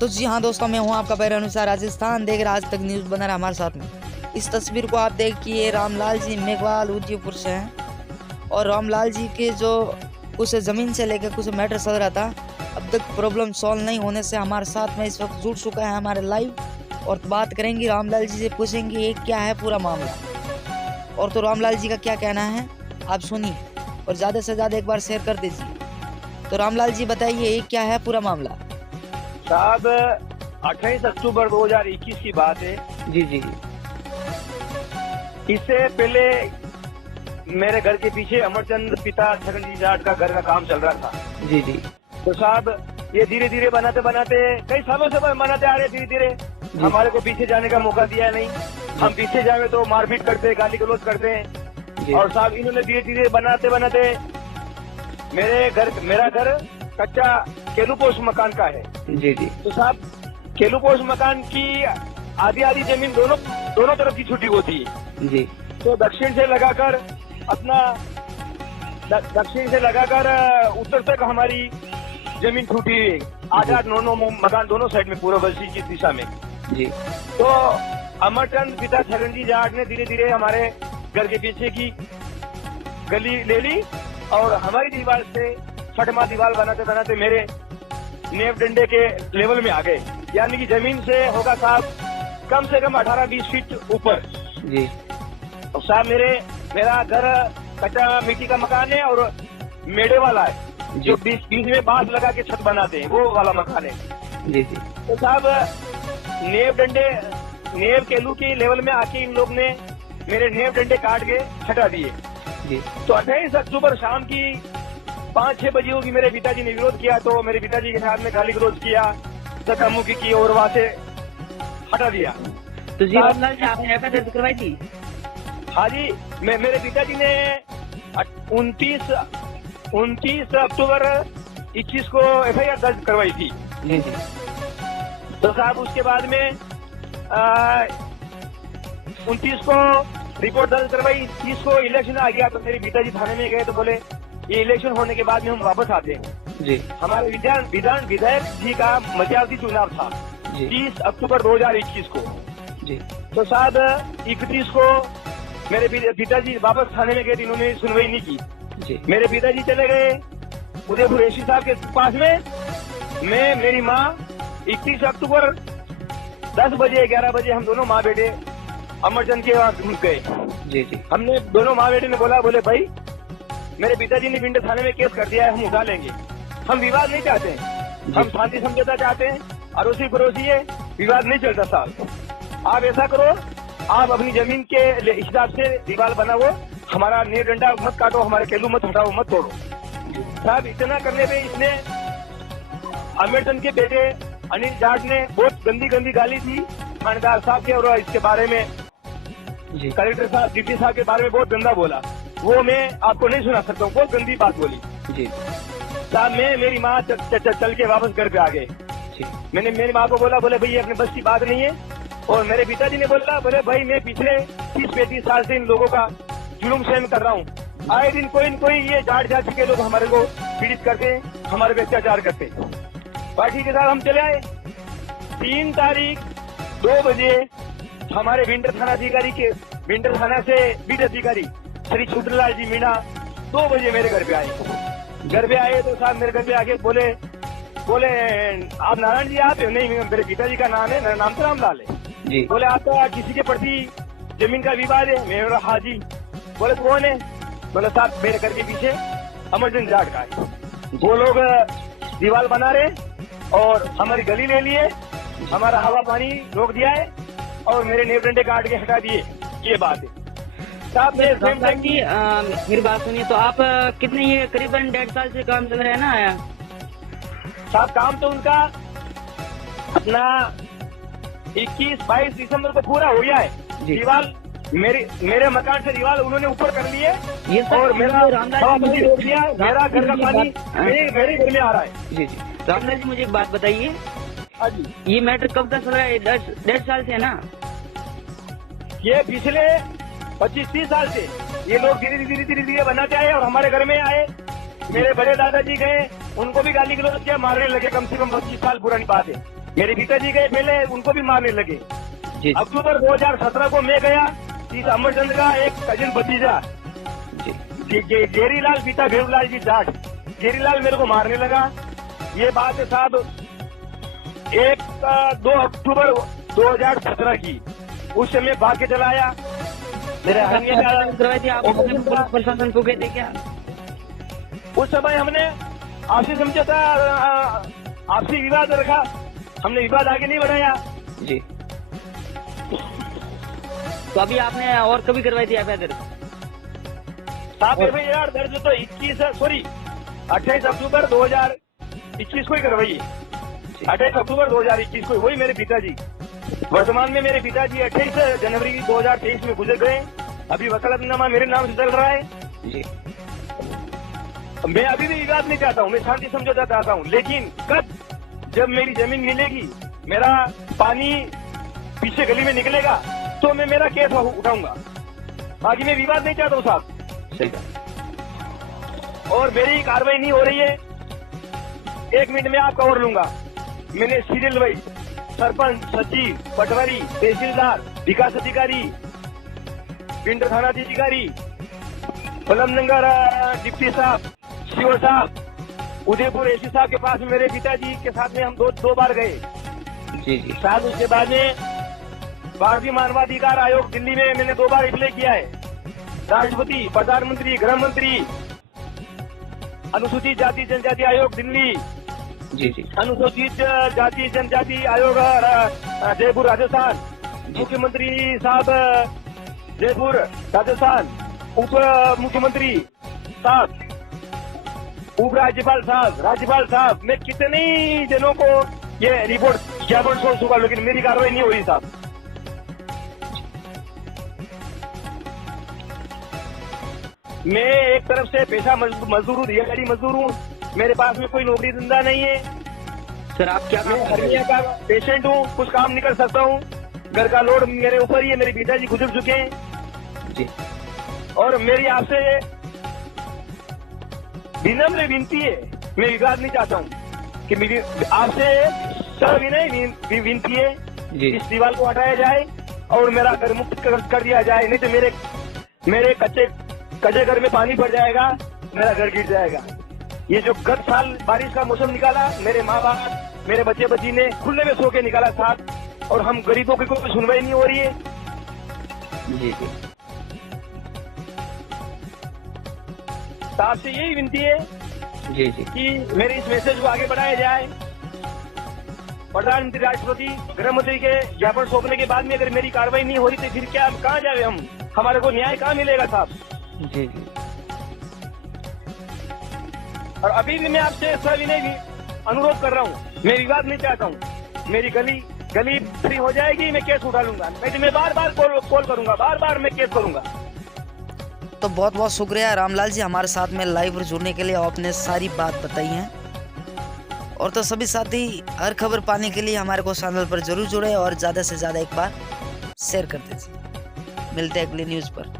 तो जी हाँ दोस्तों, मैं हूँ आपका पैर अनुसार राजस्थान देख रहा आज तक न्यूज़ बना रहा हमारे साथ में। इस तस्वीर को आप देखिए, रामलाल जी मेघवाल उदयपुर से हैं और रामलाल जी के जो कुछ ज़मीन से लेकर कुछ मैटर चल रहा था, अब तक प्रॉब्लम सॉल्व नहीं होने से हमारे साथ में इस वक्त जुड़ चुका है हमारे लाइव, और बात करेंगे रामलाल जी से, पूछेंगे ये क्या है पूरा मामला और तो रामलाल जी का क्या कहना है आप सुनिए और ज़्यादा से ज़्यादा एक बार शेयर कर दीजिए। तो रामलाल जी बताइए ये क्या है पूरा मामला। साहब 28 अक्टूबर 2021 की बात है। जी जी इससे पहले मेरे घर के पीछे अमरचंद पिता छगन जी जाट का घर का काम चल रहा था। जी जी तो साहब ये धीरे धीरे बनाते बनाते कई सालों से बनाते आ रहे, धीरे धीरे हमारे को पीछे जाने का मौका दिया नहीं। हम पीछे जावे तो मारपीट करते हैं, गाली गलौज करते हैं। और साहब इन्होंने धीरे धीरे बनाते बनाते मेरा घर कच्चा केलूपोश मकान का है। जी जी तो साहब केलूपोश मकान की आधी आधी जमीन दोनों तरफ की छुट्टी होती है। जी तो दक्षिण से लगाकर उत्तर तक हमारी जमीन छूटी हुई है। 8-8, 9-9 मकान दोनों साइड में, पूर्व पश्चिम की दिशा में। जी तो अमरचंद पिता छगन जी जाट ने धीरे धीरे हमारे घर के पीछे की गली ले ली और हमारी दीवार से छठमा दीवार बनाते बनाते मेरे नेव डंडे के लेवल में आ गए। यानी कि जमीन से होगा साहब कम से कम 18-20 फीट ऊपर। जी और साहब मेरा घर कच्चा मिट्टी का मकान है और मेड़े वाला है, जो बीच में बांस लगा के छत बनाते हैं, वो वाला मकान है। जी जी तो साहब नेव केलू के लेवल में आके इन लोग ने मेरे नेव डंडे काट के हटा दिए। जी तो 28 अक्टूबर शाम की 5-6 बजे होगी, मेरे पिताजी ने विरोध किया। तो मेरे पिताजी के साथ में गाली गलौज किया, धक्का-मुक्की की और वहाँ से हटा दिया। तो जी रामलाल जी आपने एफआईआर दर्ज करवाई थी? हाँ जी, मेरे पिताजी ने 29 अक्टूबर 21 को एफआईआर दर्ज करवाई थी। जी जी तो साहब उसके बाद में 29 को रिपोर्ट दर्ज करवाई, 30 को इलेक्शन आ गया। तो मेरे पिताजी थाने में गए तो बोले ये इलेक्शन होने के बाद में हम वापस आते हैं। जी हमारे विधायक जी का मध्यावधि चुनाव था 30 अक्टूबर 2021 को। जी तो साहब 31 को मेरे पिताजी वापस थाने में गए, इन्होंने सुनवाई नहीं की। जी मेरे पिताजी चले गए उदयपुर एसी साहब के पास में। मैं मेरी माँ 31 अक्टूबर 10 बजे 11 बजे हम दोनों माँ बेटे अमरचंद के वहाँ गए। जी जी हमने दोनों माँ बेटे ने बोले भाई मेरे पिताजी ने भिंड थाने में केस कर दिया है, हम उठा लेंगे। हम विवाद नहीं चाहते हैं, हम शांति समझौता चाहते हैं, अड़ोसी पड़ोसी है, विवाद नहीं चलता साहब। आप ऐसा करो, आप अपनी जमीन के हिसाब से दीवार बनाओ, हमारा नेव डंडा मत काटो, हमारे केलू मत हटाओ, मत तोड़ो। साहब इतना करने पे इसने अमरचंद के बेटे अनिल जाट ने बहुत गंदी गाली दी थानेदार साहब के, और इसके बारे में जी कलेक्टर साहब डिप्टी साहब के बारे में बहुत गंदा बोला। वो मैं आपको नहीं सुना सकता हूँ, बहुत गंदी बात बोली। जी साहब मेरी माँ चल के वापस घर पे आ गए। जी मैंने मेरी माँ को बोले भाई ये अपने बस की बात नहीं है। और मेरे पिताजी ने बोले भाई मैं पिछले 30-35 साल से इन लोगों का जुलूम सहन कर रहा हूँ। आए दिन कोई न कोई ये जाट जाति के लोग हमारे को पीड़ित करते हैं, हमारे पे अत्याचार करते हैं। पार्टी के साथ हम चले आए। 3 तारीख 2 बजे हमारे भिंड थाना से बीट अधिकारी श्री छुटलाल जी मीणा 2 बजे मेरे घर पे आए। तो साहब मेरे घर पे आके बोले आप नारायण जी आप? नहीं, मेरे पिताजी का नाम है, मेरा नाम तो रामलाल है। जी बोले आपका किसी के प्रति जमीन का विवाद है? मैं बोला हाँ जी। बोले कौन है? बोले साहब मेरे घर के पीछे अमरचंद जाट का है, वो लोग दीवार बना रहे और हमारी गली ले लिए, हमारा हवा पानी रोक दिया है और मेरे नेव डंडे काट के हटा दिए। ये बात है साहब। रामलाल जी मेरी बात सुनिए, तो आप कितने ये करीबन 1.5 साल से काम चल रहा है ना? साहब काम तो उनका अपना 21-22 दिसंबर को पूरा हो गया है। दीवार मेरे मकान से दीवार उन्होंने ऊपर कर ली है और मेरा रामलाल जी रोक दिया। मेरा घर का पानी मेरे घर में आ रहा है। जी जी रामलाल जी मुझे एक बात बताइए, हाँ जी, ये मैटर कब का चल रहा है? 1.5 साल से है ना? ये पिछले 25-30 साल से ये लोग धीरे धीरे बनाते आए और हमारे घर में आए। मेरे बड़े दादाजी गए, उनको भी गाली गलौज किया, मारने लगे। कम से कम 25 साल पुरानी बात है। मेरे पिताजी गए पहले, उनको भी मारने लगे। जी अक्टूबर 2017 को मैं गया, इस अमरचंद का एक कजिन भतीजा जी गेरीलाल पिता भेरूलाल जी जाट, गेरीलाल मेरे को मारने लगा। ये बात है साहब 2 अक्टूबर 2017 की। उस समय भाग के चला आया। मेरे हंगे करवाई थी आप अपने पुलिस प्रशासन को गए थे क्या? उस समय हमने आपसी समझौता, आपसी विवाद रखा, हमने विवाद आगे नहीं बढ़ाया। जी तो अभी आपने और कभी करवाई थी एफआईआर? साहब एफआईआर दर्ज तो 28 अक्टूबर 2021 को ही करवाई। 28 अक्टूबर 2021 को वही मेरे पिताजी। वर्तमान में मेरे पिताजी 28 जनवरी 2023 में गुजर गए। अभी वकालतनामा मेरे नाम से चल रहा है। जी मैं अभी भी विवाद नहीं चाहता हूँ, मैं शांति समझौता चाहता हूँ। लेकिन कब जब मेरी जमीन मिलेगी, मेरा पानी पीछे गली में निकलेगा, तो मैं मेरा केस उठाऊंगा। बाकी मैं विवाद नहीं चाहता हूँ साहब। सही बात। और मेरी कार्रवाई नहीं हो रही है। 1 मिनट में आपका और लूंगा। मैंने सीरियल वाइज सरपंच, सचिव, पटवारी, तहसीलदार, विकास अधिकारी, पिंड थाना अधिकारी, बलमनगर डिप्टी साहब, शिव साहब, उदयपुर एसी साहब के पास मेरे पिताजी के साथ में हम दो बार गए। जी जी साथ उसके बाद में भारतीय मानवाधिकार आयोग दिल्ली में मैंने 2 बार अप्लाई किया है। राष्ट्रपति, प्रधानमंत्री, गृह मंत्री, अनुसूचित जाति जनजाति आयोग दिल्ली, जी जी अनुसूचित जाति जनजाति आयोग जयपुर राजस्थान, मुख्यमंत्री साहब जयपुर राजस्थान, उप मुख्यमंत्री साहब, उप राज्यपाल साहब, मैं कितने जनों को ये रिपोर्ट ज्ञापन सौंप चुका, लेकिन मेरी कार्रवाई नहीं हो रही साहब। मैं एक तरफ से पेशा मजदूर हूँ, दिहाड़ी मजदूर हूँ। मेरे पास में कोई नौकरी धंधा नहीं है सर। आप क्या मैं हर्निया का पेशेंट हूँ, कुछ काम नहीं कर सकता हूँ। घर का लोड मेरे ऊपर ही है। मेरे पिताजी गुजर चुके हैं जी और मेरी आपसे विनम्र विनती है, मैं विवाद नहीं चाहता हूँ कि मेरी आपसे सविनय विनती है, जी इस दीवार को हटाया जाए और मेरा घर मुक्त कर दिया जाए। नहीं तो मेरे कच्चे घर में पानी भर जाएगा, मेरा घर गिर जाएगा। ये जो गत साल बारिश का मौसम निकाला, मेरे माँ बाप, मेरे बच्चे बच्ची ने खुले में सो के निकाला साथ, और हम गरीबों की कोई सुनवाई नहीं हो रही है। जी जी साहब से यही विनती है जी जी कि मेरे इस मैसेज को आगे बढ़ाया जाए। प्रधानमंत्री, राष्ट्रपति, गृह मंत्री के ज्ञापन सौंपने के बाद में अगर मेरी कार्रवाई नहीं हो रही तो फिर क्या, कहाँ जाए हम? हमारे को न्याय कहाँ मिलेगा साहब? जी जी और अभी भी मैं आपसे सविनय भी अनुरोध कर रहा हूँ, मैं विवाद नहीं चाहता हूँ। मेरी गली फ्री हो जाएगी, मैं केस उठा लूंगा। नहीं तो मैं बार कॉल करूंगा, बार मैं केस करूंगा। तो बहुत बहुत शुक्रिया रामलाल जी हमारे साथ में लाइव जुड़ने के लिए। आपने सारी बात बताई है। और तो सभी साथी हर खबर पाने के लिए हमारे को चैनल पर जरूर जुड़े और ज़्यादा से ज़्यादा एक बार शेयर कर दीजिए। मिलते हैं अगली न्यूज़ पर।